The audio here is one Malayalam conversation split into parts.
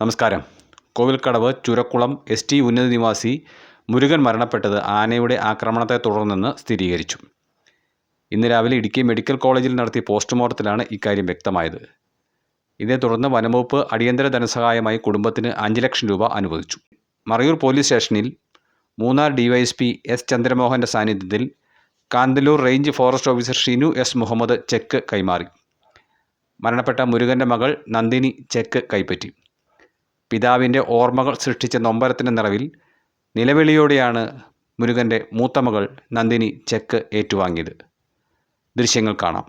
നമസ്കാരം. കോവിൽക്കടവ് ചുരക്കുളം ST ഉന്നത നിവാസി മുരുകൻ മരണപ്പെട്ടത് ആനയുടെ ആക്രമണത്തെ തുടർന്നെന്ന് സ്ഥിരീകരിച്ചു. ഇന്ന് രാവിലെ ഇടുക്കി മെഡിക്കൽ കോളേജിൽ നടത്തിയ പോസ്റ്റ്മോർട്ടത്തിലാണ് ഇക്കാര്യം വ്യക്തമായത്. ഇതേ തുടർന്ന് വനംവകുപ്പ് അടിയന്തര ധനസഹായമായി കുടുംബത്തിന് 5 ലക്ഷം രൂപ അനുവദിച്ചു. മറയൂർ പോലീസ് സ്റ്റേഷനിൽ മൂന്നാർ DYSP S ചന്ദ്രമോഹൻ്റെ സാന്നിധ്യത്തിൽ Kanthalloor range forest officer Shinu S Muhammad cheque കൈമാറി. മരണപ്പെട്ട മുരുകൻ്റെ മകൾ നന്ദിനി ചെക്ക് കൈപ്പറ്റി. പിതാവിൻ്റെ ഓർമ്മകൾ സൃഷ്ടിച്ച നൊമ്പരത്തിൻ്റെ നിറവിൽ നിലവിളിയോടെയാണ് മുരുകൻ്റെ മൂത്ത മകൾ നന്ദിനി ചെക്ക് ഏറ്റുവാങ്ങിയത്. ദൃശ്യങ്ങൾ കാണാം.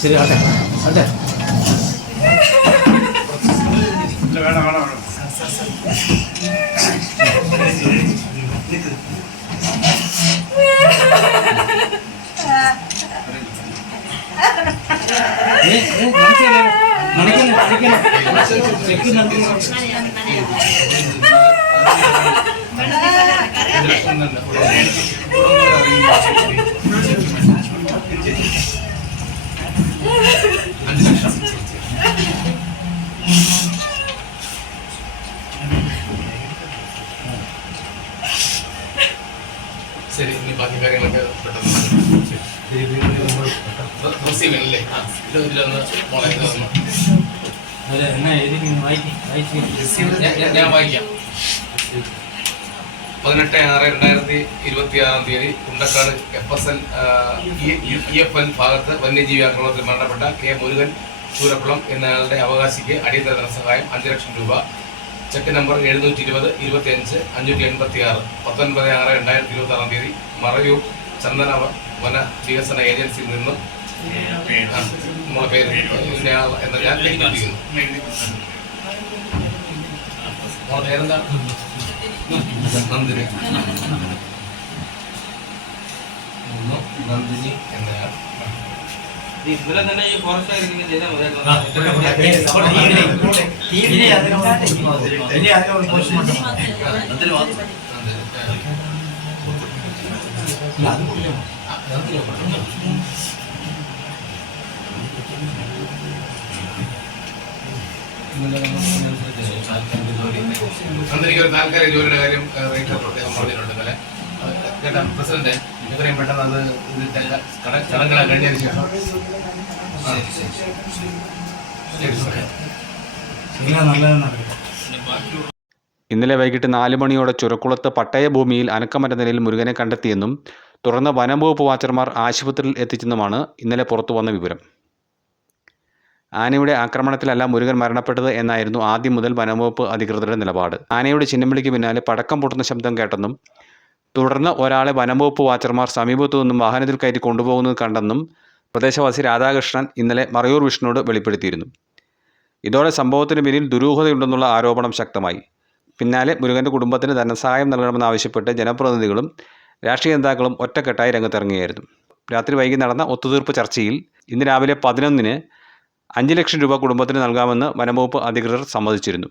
ശരി ആട്ടെ ആട്ടെ ശരി, ഇനി ബാക്കി കാര്യങ്ങളൊക്കെ പെട്ടെന്ന് ഞാൻ വായിക്കാം. 18/6/2026 കുണ്ടക്കാട് FSL EFL ഭാഗത്ത് വന്യജീവി ആക്രമണത്തിൽ മരണപ്പെട്ട K. മുരുകൻ ചൂരക്കുളം എന്നയാളുടെ അവകാശിക്ക് അടിയന്തര ധനസഹായം 5 ലക്ഷം രൂപ. ചെക്ക് നമ്പർ 720-25-586 19/6/2026 മറയൂർ ചന്ദന വന വികസന ഏജൻസിയിൽ നിന്നും നമ്മളെ പേര് എന്ന് ഞാൻ എഴുതിയിരിക്കുന്നു. നമ്മളെ പേരെന്താ? നന്ദിനി എന്നയാൾ. ഇന്നലെ തന്നെ ഈ ഫോറസ്റ്റ് ചെയ്താൽ നന്ദിനിക്ക് ഒരു താൽക്കാലിക ജോലിയുടെ കാര്യം പറഞ്ഞിട്ടുണ്ട്. ഇന്നലെ കേട്ടാ പ്രസിഡന്റ് ഇത്രയും പെട്ടെന്ന് അത് ചടങ്ങുകളെ കഴിഞ്ഞതിന് ശേഷം ഇന്നലെ വൈകിട്ട് 4 മണിയോടെ ചുരക്കുളത്ത് പട്ടയഭൂമിയിൽ അനക്കമറ്റ നിലയിൽ മുരുകനെ കണ്ടെത്തിയെന്നും തുടർന്ന് വനംവകുപ്പ് വാച്ചർമാർ ആശുപത്രിയിൽ എത്തിച്ചെന്നുമാണ് ഇന്നലെ പുറത്തു വന്ന വിവരം. ആനയുടെ ആക്രമണത്തിലല്ല മുരുകൻ മരണപ്പെട്ടത് എന്നായിരുന്നു ആദ്യം മുതൽ വനംവകുപ്പ് അധികൃതരുടെ നിലപാട്. ആനയുടെ ചിന്നംവിളിക്ക് പിന്നാലെ പടക്കം പൊട്ടുന്ന ശബ്ദം കേട്ടെന്നും തുടർന്ന് ഒരാളെ വനംവകുപ്പ് വാച്ചർമാർ സമീപത്തു നിന്നും വാഹനത്തിൽ കയറ്റി കൊണ്ടുപോകുന്നത് കണ്ടെന്നും പ്രദേശവാസി രാധാകൃഷ്ണൻ ഇന്നലെ മറയൂർ വിഷ്ണുവോട് വെളിപ്പെടുത്തിയിരുന്നു. ഇതോടെ സംഭവത്തിന് പിന്നിൽ ദുരൂഹതയുണ്ടെന്നുള്ള ആരോപണം ശക്തമായി. പിന്നാലെ മുരുകൻ്റെ കുടുംബത്തിന് ധനസഹായം നൽകണമെന്നാവശ്യപ്പെട്ട് ജനപ്രതിനിധികളും രാഷ്ട്രീയ നേതാക്കളും ഒറ്റക്കെട്ടായി രംഗത്തിറങ്ങുകയായിരുന്നു. രാത്രി വൈകി നടന്ന ഒത്തുതീർപ്പ് ചർച്ചയിൽ ഇന്ന് രാവിലെ 11-ന് 5 ലക്ഷം രൂപ കുടുംബത്തിന് നൽകാമെന്ന് വനംവകുപ്പ് അധികൃതർ സമ്മതിച്ചിരുന്നു.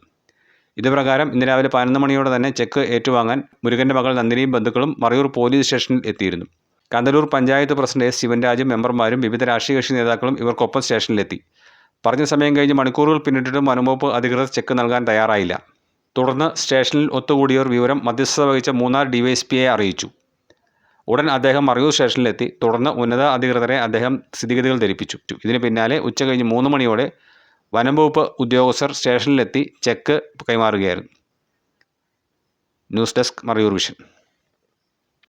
ഇതുപ്രകാരം ഇന്ന് രാവിലെ 11 മണിയോടെ തന്നെ ചെക്ക് ഏറ്റുവാങ്ങാൻ മുരുകൻ്റെ മകൾ നന്ദിനിയും ബന്ധുക്കളും മറയൂർ പോലീസ് സ്റ്റേഷനിൽ എത്തിയിരുന്നു. Kanthalloor panchayat president S. ശിവൻരാജും മെമ്പർമാരും വിവിധ രാഷ്ട്രീയ കക്ഷി നേതാക്കളും ഇവർക്കൊപ്പം സ്റ്റേഷനിലെത്തി. പറഞ്ഞ സമയം കഴിഞ്ഞ് മണിക്കൂറുകൾ പിന്നിട്ടിട്ടും വനംവകുപ്പ് അധികൃതർ ചെക്ക് നൽകാൻ തയ്യാറായില്ല. തുടർന്ന് സ്റ്റേഷനിൽ ഒത്തുകൂടിയവർ വിവരം മധ്യസ്ഥത വഹിച്ച മൂന്നാർ DYSPയെ അറിയിച്ചു. ഉടൻ അദ്ദേഹം മറയൂർ സ്റ്റേഷനിലെത്തി. തുടർന്ന് ഉന്നത അധികൃതരെ അദ്ദേഹം സ്ഥിതിഗതികൾ ധരിപ്പിച്ചു. ഇതിന് പിന്നാലെ ഉച്ചകഴിഞ്ഞ് 3 മണിയോടെ വനംവകുപ്പ് ഉദ്യോഗസ്ഥർ സ്റ്റേഷനിലെത്തി ചെക്ക് കൈമാറുകയായിരുന്നു. News desk Marayoor vision.